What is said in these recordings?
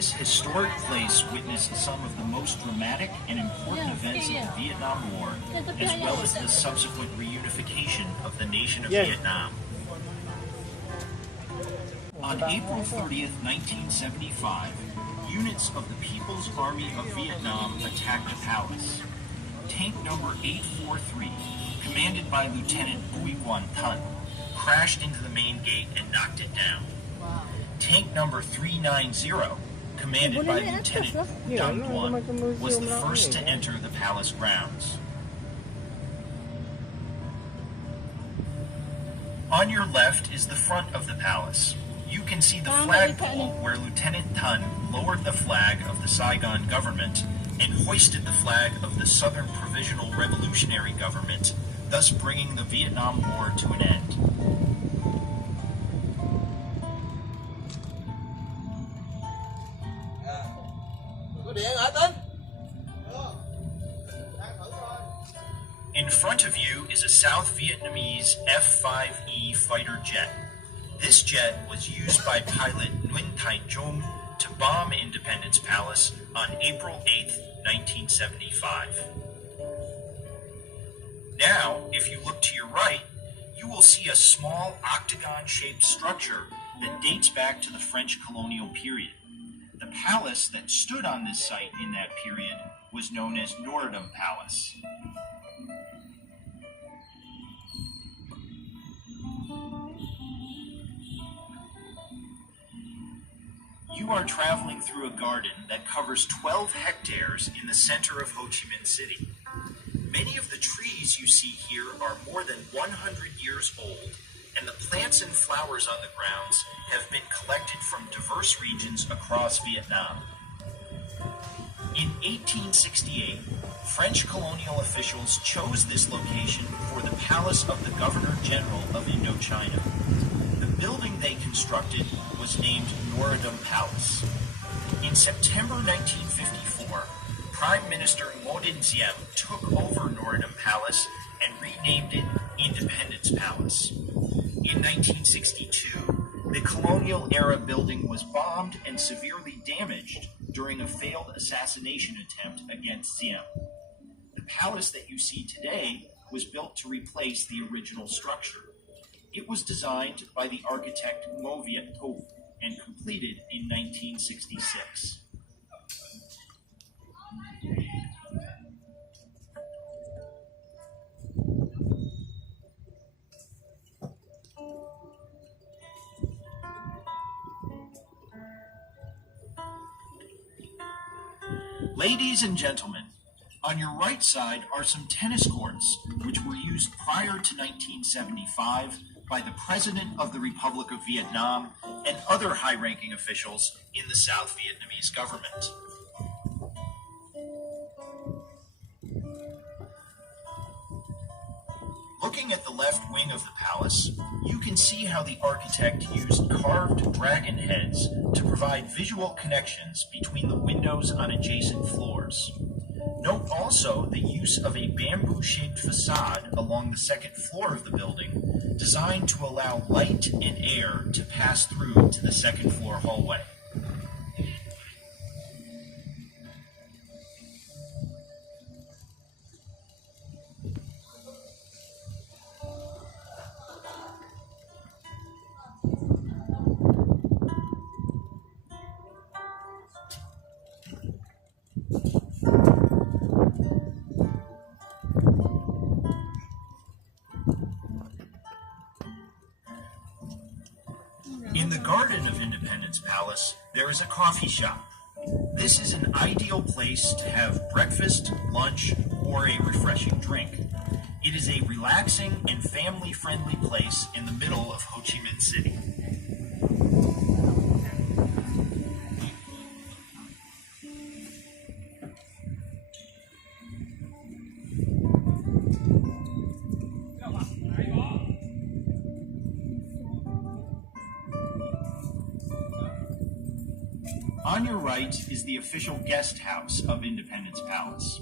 This historic place witnessed some of the most dramatic and important events of the Vietnam War, as well as the subsequent reunification of the nation of Vietnam. On April 30th, 1975, units of the People's Army of Vietnam attacked the palace. Tank number 843, commanded by Lieutenant Bui Quan Tan, crashed into the main gate and knocked it down. Tank number 390, commanded by Lieutenant Dang Duan, was the first to enter the palace grounds. On your left is the front of the palace. You can see the flagpole where Lieutenant Tan lowered the flag of the Saigon government and hoisted the flag of the Southern Provisional Revolutionary Government, thus bringing the Vietnam War to an end. In front of you is a South Vietnamese F-5E fighter jet. This jet was used by pilot Nguyen Thanh Trung to bomb Independence Palace on April 8, 1975. Now, if you look to your right, you will see a small octagon-shaped structure that dates back to the French colonial period. The palace that stood on this site in that period was known as Norodom Palace. You are traveling through a garden that covers 12 hectares in the center of Ho Chi Minh City. Many of the trees you see here are more than 100 years old, and the plants and flowers on the grounds have been collected from diverse regions across Vietnam. In 1868, French colonial officials chose this location for the Palace of the Governor-General of Indochina. The building they constructed was named Norodom Palace. In September 1954, Prime Minister Ngo Dinh Diem took over Norodom Palace and renamed it Independence Palace. In 1962, the colonial-era building was bombed and severely damaged during a failed assassination attempt against Diem. The palace that you see today was built to replace the original structure. It was designed by the architect Ngo Viet Thu and completed in 1966. Ladies and gentlemen, on your right side are some tennis courts which were used prior to 1975 by the President of the Republic of Vietnam and other high-ranking officials in the South Vietnamese government. Looking at the left wing of the palace, you can see how the architect used carved dragon heads to provide visual connections between the windows on adjacent floors. Note also the use of a bamboo-shaped facade along the second floor of the building, designed to allow light and air to pass through to the second floor hallway. In the garden of Independence Palace, there is a coffee shop. This is an ideal place to have breakfast, lunch, or a refreshing drink. It is a relaxing and family-friendly place in the middle of Ho Chi Minh City. On your right is the official guest house of Independence Palace.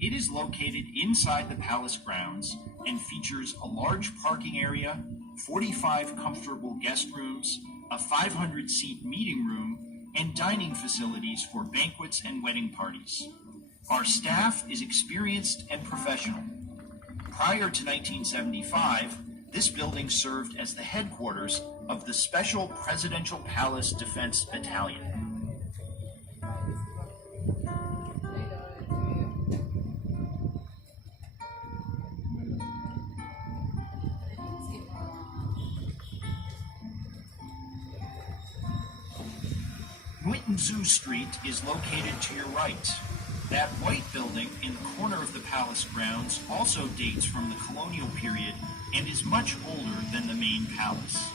It is located inside the palace grounds and features a large parking area, 45 comfortable guest rooms, a 500-seat meeting room, and dining facilities for banquets and wedding parties. Our staff is experienced and professional. Prior to 1975, this building served as the headquarters of the Special Presidential Palace Defense Battalion. Zoo Street is located to your right. That white building in the corner of the palace grounds also dates from the colonial period and is much older than the main palace.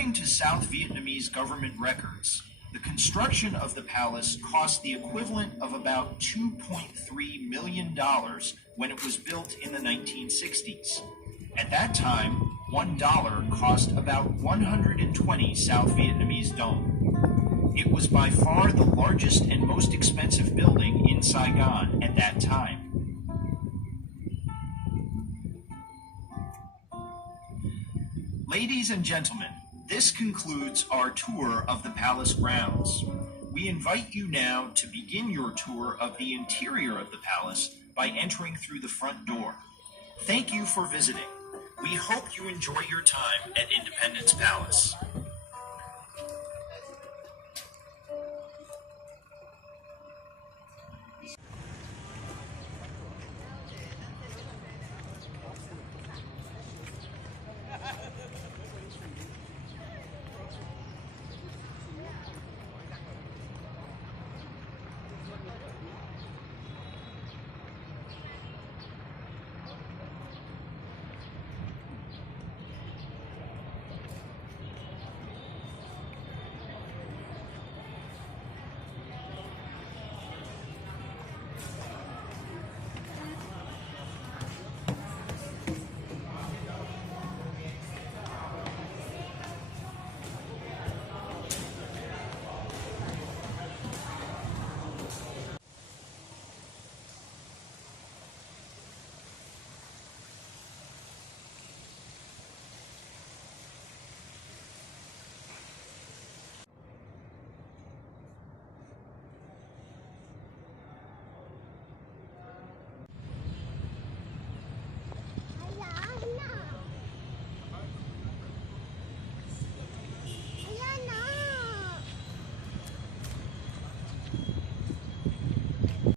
According to South Vietnamese government records, the construction of the palace cost the equivalent of about $2.3 million when it was built in the 1960s. At that time, $1 cost about 120 South Vietnamese dong. It was by far the largest and most expensive building in Saigon at that time. Ladies and gentlemen, this concludes our tour of the palace grounds. We invite you now to begin your tour of the interior of the palace by entering through the front door. Thank you for visiting. We hope you enjoy your time at Independence Palace.